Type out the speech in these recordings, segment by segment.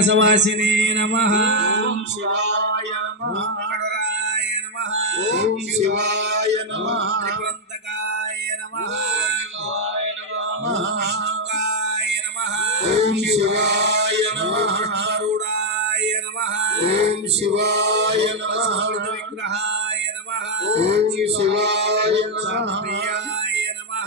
सवासिने नमः। ओम शिवाय नमः। कडराय नमः। ओम शिवाय नमः। त्रिपुरंतकाय नमः। शिवाय नमः। शिवाय नमः। ओम शिवाय नमः। गरुडाय नमः। ओम शिवाय नमः। विग्रहाय नमः। ओम शिवाय नमः। प्रियाय नमः।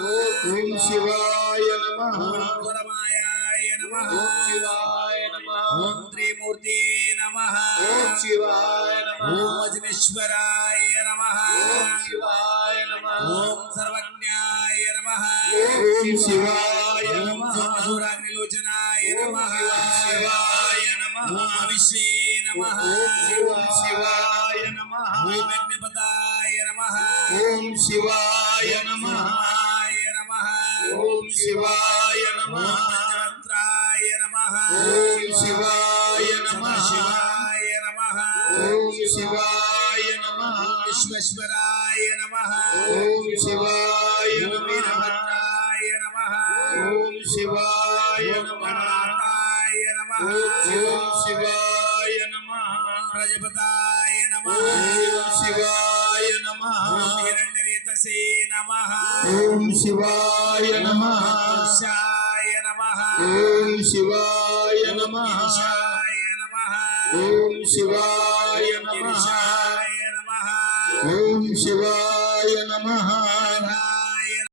ओम शिवाय नमः। परमायाय नमः। ओम शिवाय नमः। ओम त्रिमूर्ति नमः। ओम शिवाय नमः। ओम वज्रेश्वराय नमः। ओम शिवाय नमः। ओम सर्वज्ञाय नमः। ओम शिवाय ओम नमः। सोमसूराग्निलोचनाय नमः। शिवाय नमः। ओम अविश्वे नमः। ओम शिवाय नमः। ओम अग्निपताय नमः। ओम शिवाय नमः। ओम शिवाय नमः। पंचवक्त्राय नमः। ओम शिवाय नमः। शिवाय नमः। ओम शिवाय नमः। विश्वेश्वराय नमः। ओम शिवाय नमः। वीरभद्राय नमः। ओम शिवाय नमः। गणनाथाय नमः। ओम शिवाय नमः। प्रजापताय नमः। ओम शिवाय नमः। हिरण्यरेतसे नमः। ओम शिवाय नमः। ईशाय नमः। ओम शिवाय नमः। ईशाय नमः। ओम शिवाय नमः। ईशाय नमः। ओम शिवाय